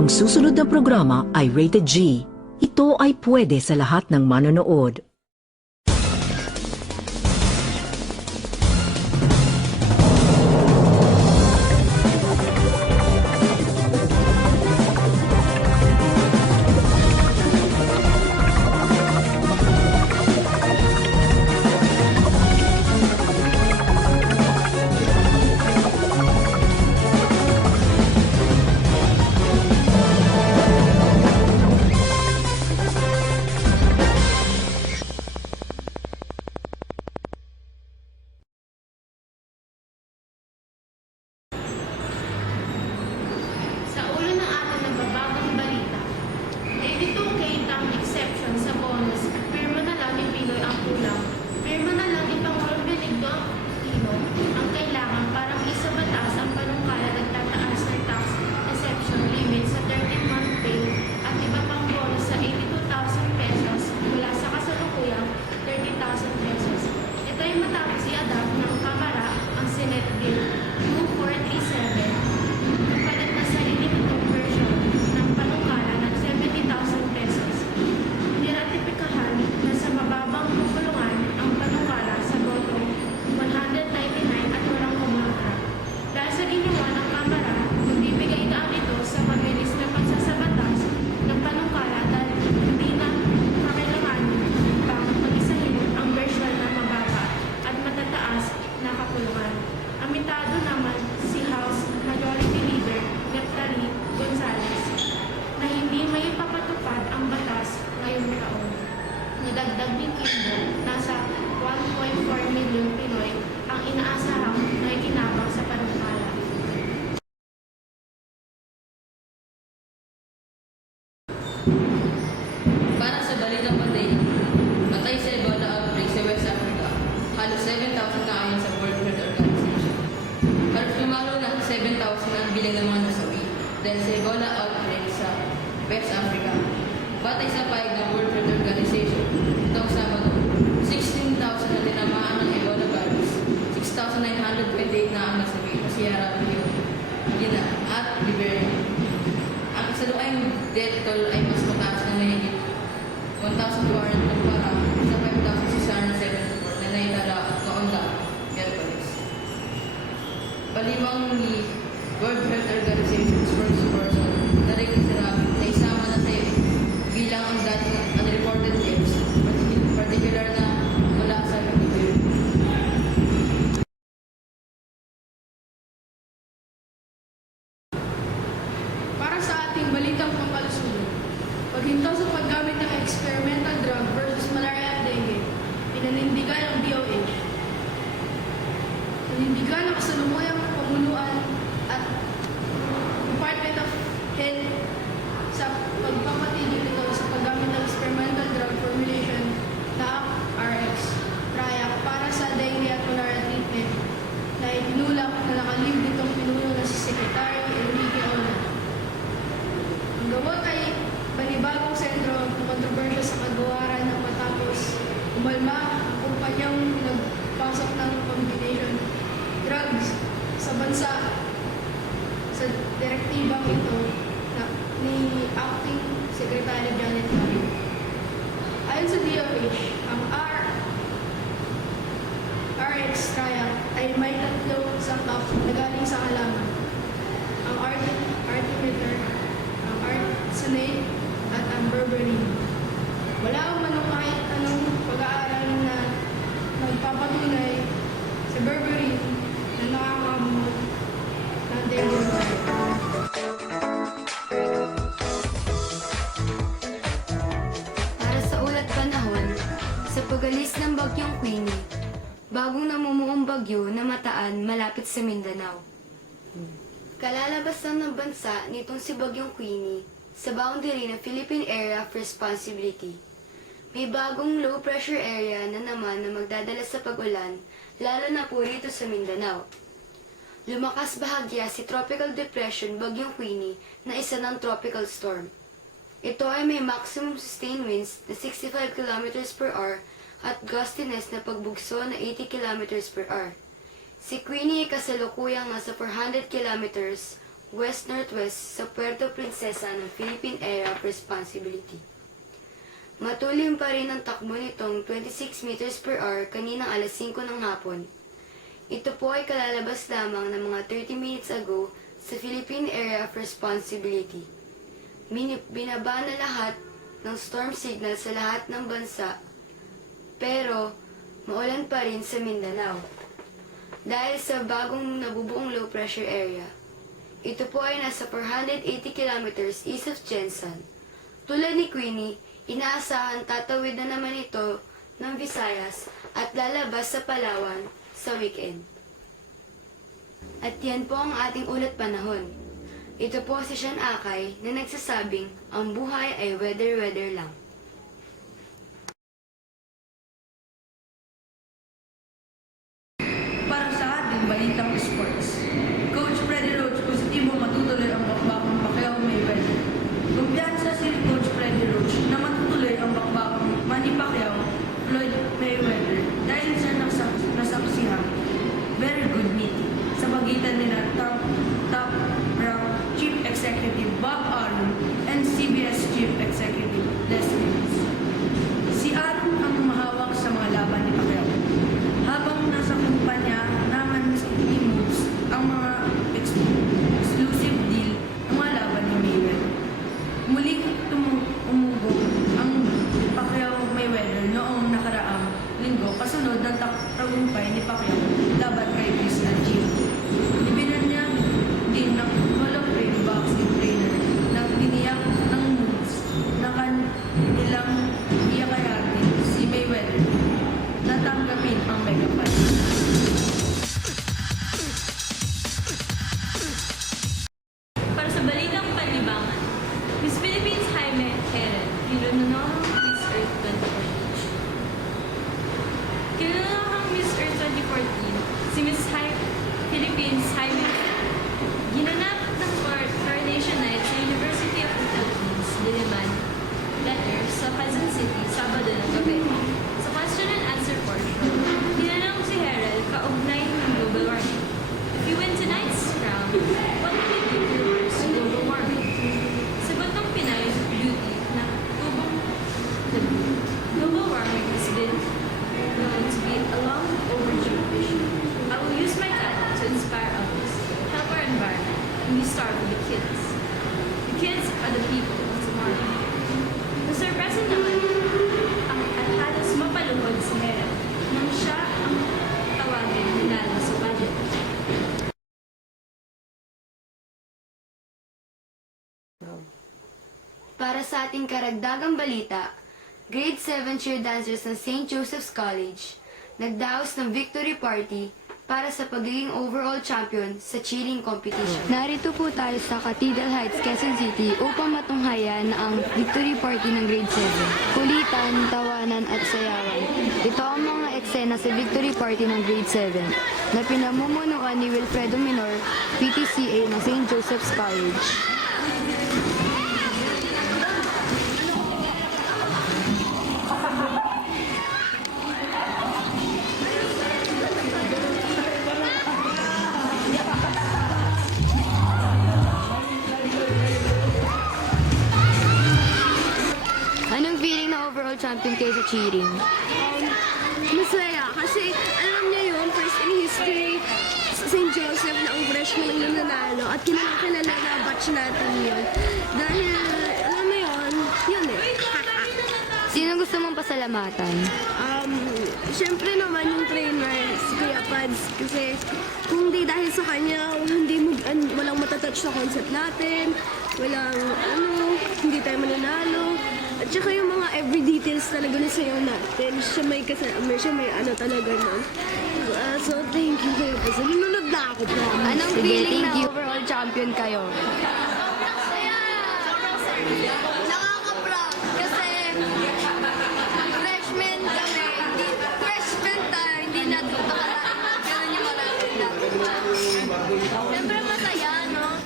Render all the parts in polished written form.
Ang susunod na programa ay rated G. Ito ay pwede sa lahat ng manonood. Sa ulo ng ating nagbabagong balita, may 7 kitang exception sa bonus, pirma na lang ni Pinoy ang kulang, pirma na lang ni Pangulong Benigno Aquino ang kailangan para isabatas ang panungkala nagtataas ng tax exception limit sa 13-month pay at iba pang bonus sa 82,000 pesos mula sa kasalukuyang 30,000 pesos. Ito ay matapos i-adapt ng Kamara ang Senate Bill 2437 kapalit na sa limited version ng panungkala ng 70,000 pesos. Niratipikahan na sa mababang kapulungan ang panungkala sa botong 199 at walang kumontra. Dahil sa ginawa ng Kamara, magbibigay daan ito sa mabilis na pagsasabatas ng panungkala dahil hindi na kakailanganin pang mag-isahin ang version na mababa at matataas na kapulungan. Amitado naman si House Majority Leader Neftali Gonzales na hindi may ipapatupad ang batas ngayong taon. Nadagdag ni Kimbo, nasa 1.4 milyon Pinoy ang inaasahang nakikinabang sa panukala. Para sa balitang pandemic, patay sa Ebola outbreak sa West Africa, halos 7,000 na ayon sa World Health Organization. Halos lumalo na 7,000 ang bilang ng mga nasawi dahil sa Ebola outbreak sa West Africa. Batay sa pahig ng World Health Organization, itong Sabado, 16,000 na tinamaan ng Ebola virus, 6,928 na ang nasawi sa Sierra Leone, Guinea at Liberia. Ang kasalukayang death toll ay mas mataas na mahigit 1,200 kumpara sa 5,674 na naitala noon lang, Miyerkules. Baliwang ni World Health Organization spokesperson na registra na isama na sa bilang ang dating unreported deaths, particular na mula sa Liberia. Para sa ating balitang pangkalusugan, paghinto sa paggamit ng experimental drug versus malaria at dengue, pinanindigan ng DOH. Panindigan ng kasalukuyang pamunuan at Department of Health sa pagpapatigil nito sa paggamit ng experimental drug formulation na RX, triac para sa dengue at malaria treatment na itinulak na nakalib nitong pinuno na si Secretary Enrique Ona. Ang gamot ay panibagong sentro ng kontrobersya sa kagawaran ng matapos umalma ang kumpanyang nagpasok ng combination drugs sa bansa sa direktibang ito ni Acting Secretary Janet Mario. Ayon sa DOH, ang RX trial ay may 3 sangkap na galing sa halaman. Ang artemether, ang arsenate, at ang berberine. Wala man kahit anong pag-aaral na nagpapatunay sa berberine na nakakamot ng dengue virus. Para sa ulat panahon, sa pag-alis ng bagyong Queenie, bagong namumuong bagyo na mataan malapit sa Mindanao. Kalalabas lang ng bansa nitong si Bagyong Queenie sa boundary ng Philippine Area of Responsibility. May bagong low pressure area na naman na magdadala sa pag-ulan, lalo na po rito sa Mindanao. Lumakas bahagya si Tropical Depression Bagyong Queenie na isa ng tropical storm. Ito ay may maximum sustained winds na 65 km per hour at gustiness na pagbugso na 80 km per hour. Si Queenie ay kasalukuyang nasa 400 km west-northwest sa Puerto Princesa ng Philippine Area of Responsibility. Matulim pa rin ang takbo nitong 26 meters per hour kaninang alas 5 ng hapon. Ito po ay kalalabas lamang ng mga 30 minutes ago sa Philippine Area of Responsibility. Binaba na lahat ng storm signal sa lahat ng bansa, pero maulan pa rin sa Mindanao. Dahil sa bagong nabubuong low pressure area, ito po ay nasa 480 kilometers east of Jensan. Tulad ni Queenie, inaasahan tatawid na naman ito ng Visayas at lalabas sa Palawan sa weekend. At yan po ang ating ulat panahon. Ito po si Sean Akay na nagsasabing ang buhay ay weather lang. Para sa ating balitang sports, Coach Freddy Roach positibo matutuloy ang bakbakang Pacquiao Mayweather. Kumpiyansa si Coach Freddy Roach na matutuloy ang bakbakang Manny Pacquiao Floyd Mayweather dahil sa nasaksihang very good meeting sa pagitan nila top rank Chief Executive Bob Arum and CBS Chief Executive Leslie Reese. Si Arum ang humahawak sa mga laban ni Pacquiao, habang nasa kumpanya naman ni Moves ang mga exclusive deal ng mga laban ni Mayweather. Muling umugong ang Pacquiao Mayweather noong nakaraang linggo kasunod ng tagumpay ni Pacquiao laban kay Chris Angiel. Ibinan niya din ng Hall of Fame boxing trainer na tiniyak ng Moves na kanilang iyakayatin si Mayweather na tanggapin ang mega fight. Para sa balitang panlibangan, Miss Philippines Jaime Heren, pinununahang Miss Earth 2014. Kinununahang Miss Earth 2014, si Miss Philippines Jaime ginanap ng coronation night sa University of the Philippines, Diliman, Letter sa Quezon City, Sabado ng gabi. Sa question and answer portion, tinanong si Herel kaugnay ng global warming. If you win tonight's round, what will you do to reverse global warming? Sagot ng Pinay Beauty na tubong global warming has been known to be a long overdue issue. I will use my talent to inspire others, help our environment, and we start with the kids. The kids are the people of tomorrow. Mr. President naman, at halos mapaluhod si Hera nang siya ang tawagin nilalo sa budget. Para sa ating karagdagang balita, Grade 7 cheer dancers ng St. Joseph's College nagdaos ng victory party para sa pagiging overall champion sa cheering competition. Narito po tayo sa Cathedral Heights, Quezon City upang matunghayan ang victory party ng Grade 7. Kulitan, tawanan at sayawan. Ito ang mga eksena sa victory party ng Grade 7 na pinamumunuan ni Wilfredo Minor, PTCA ng St. Joseph's College. Anong feeling na overall champion kayo sa cheering? Masaya kasi alam niya yun, first in history, St. Joseph na ang freshman yung nanalo at kilala na batch natin yun. Dahil, alam mo yun eh. Sino gusto mong pasalamatan? Siyempre naman yung trainer, si Kuya Pads, kasi kung di dahil sa kanya, walang matatouch sa concept natin, hindi tayo mananalo. At saka yung mga every details talaga na sayo natin, siya may kasama, siya may ano talaga nun. So, thank you Kuya Pads. Nunod na ako po. Anong feeling na overall champion kayo? Nakaka-proud kasi freshman kami, freshman tayo, hindi natin makalain. Ganun yung maraming natin. Siyempre masaya, no?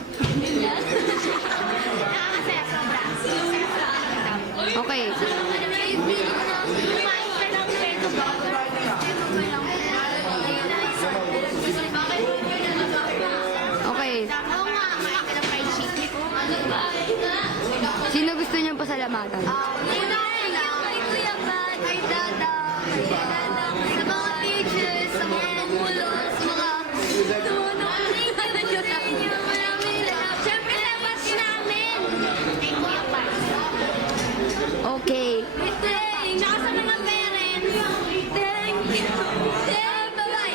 Nakakasaya sobra. Okay. Okay. Oo nga, malaki na Sino gusto niyong pasalamatan? Kay Kuya Pat, kay Dada, sa mga teachers, sa mga tumulong, sa mga Siyempre, sa batch namin. Kay Kuya Pat. Okay. Tsaka sa mga parents. Thank you. Bye-bye.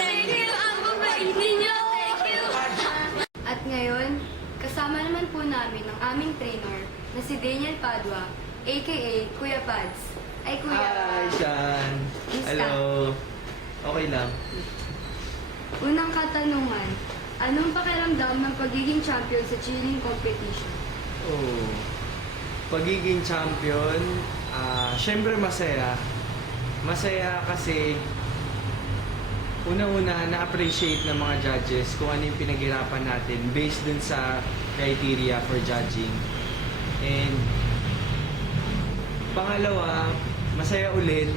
Thank you. Ang babait ninyo. Thank you. At ngayon, kasama naman po namin ang aming trainer na si Daniel Padua, aka Kuya Pads. Ay Kuya. Hi, Sean. Kamusta? Hello. Okay lang. Unang katanungan, anong pakiramdam ng pagiging champion sa cheering competition? Oh. Pagiging champion, syempre masaya. Masaya kasi una-una na-appreciate ng mga judges kung ano yung pinaghirapan natin based dun sa criteria for judging. And pangalawa, masaya ulit.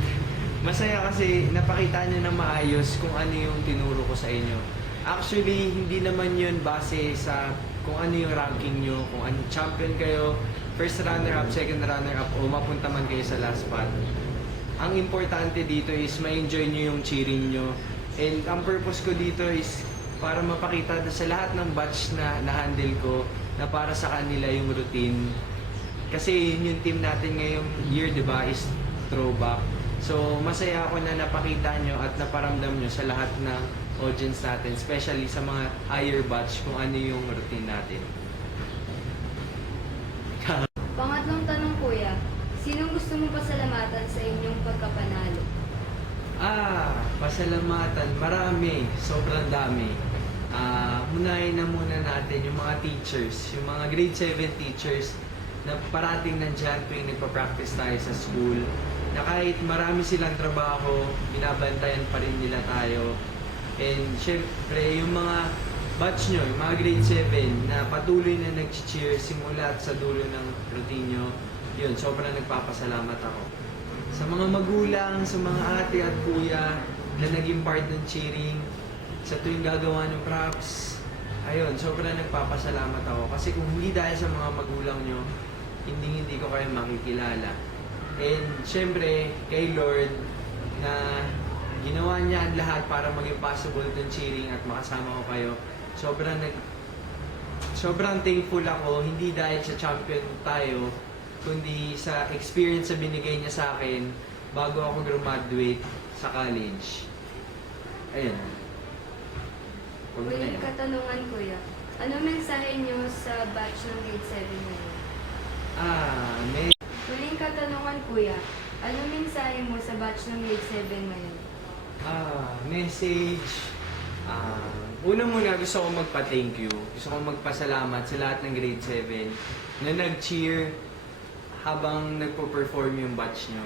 Masaya kasi napakita nyo ng maayos kung ano yung tinuro ko sa inyo. Actually, hindi naman yun base sa kung ano yung ranking nyo, kung ano champion kayo, first runner-up, second runner-up, o mapunta man kayo sa last spot. Ang importante dito is ma-enjoy nyo yung cheering nyo. And ang purpose ko dito is para mapakita sa lahat ng batch na na-handle ko na para sa kanila yung routine. Kasi yun yung team natin ngayong year, di ba, is throwback. So, masaya ako na napakita nyo at naparamdam nyo sa lahat ng audience natin, especially sa mga higher batch kung ano yung routine natin. Pangatlong tanong Kuya, sinong gusto mong pasalamatan sa inyong pagkapanalo? Pasalamatan. Marami. Sobrang dami. Unahin na muna natin yung mga teachers, yung mga grade 7 teachers na parating nandyan tuwing nagpa-practice tayo sa school, na kahit marami silang trabaho, binabantayan pa rin nila tayo. And syempre, yung mga batch nyo, yung mga grade 7 na patuloy na nag-cheer simula at sa dulo ng routine nyo, yun, sobrang nagpapasalamat ako. Sa mga magulang, sa mga ate at kuya na naging part ng cheering, sa tuwing gagawa ng props, ayun, sobrang nagpapasalamat ako. Kasi kung hindi dahil sa mga magulang nyo, hindi ko kayo makikilala. And syempre, kay Lord, na ginawa niya ang lahat para maging possible ng cheering at makasama ko kayo. Sobrang thankful ako, hindi dahil sa champion tayo, kundi sa experience na binigay niya sa akin bago ako graduate sa college. Ayun. Huwag mo na Huling yun. katanungan Kuya, ano mensahe niyo sa batch ng grade 7 ngayon? May Huling katanungan Kuya, ano mensahe mo sa batch ng grade 7 ngayon? message. Una muna gusto ko magpa-thank you. Gusto ko magpasalamat sa lahat ng grade 7 na nag-cheer habang nagpo-perform yung batch nyo.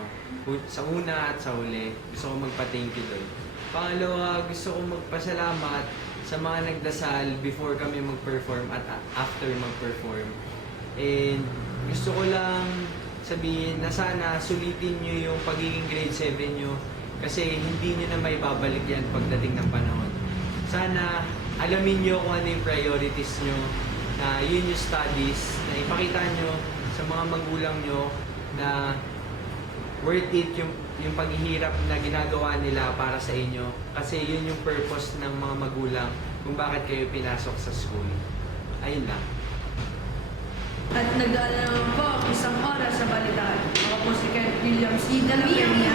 Sa una at sa huli, gusto ko magpa-thank you doon. Pangalawa, gusto ko magpasalamat sa mga nagdasal before kami mag-perform at after mag-perform. And gusto ko lang sabihin na sana sulitin nyo yung pagiging grade 7 nyo kasi hindi nyo na may babalik yan pagdating ng panahon. Sana alamin nyo kung ano yung priorities nyo, na yun yung studies, na ipakita nyo sa mga magulang nyo na worth it yung paghihirap na ginagawa nila para sa inyo kasi yun yung purpose ng mga magulang kung bakit kayo pinasok sa school. Ayun lang. At nagdaan na naman po ang isang oras sa balitaan. Ako po si Kenneth Williams, Ida Lapenia.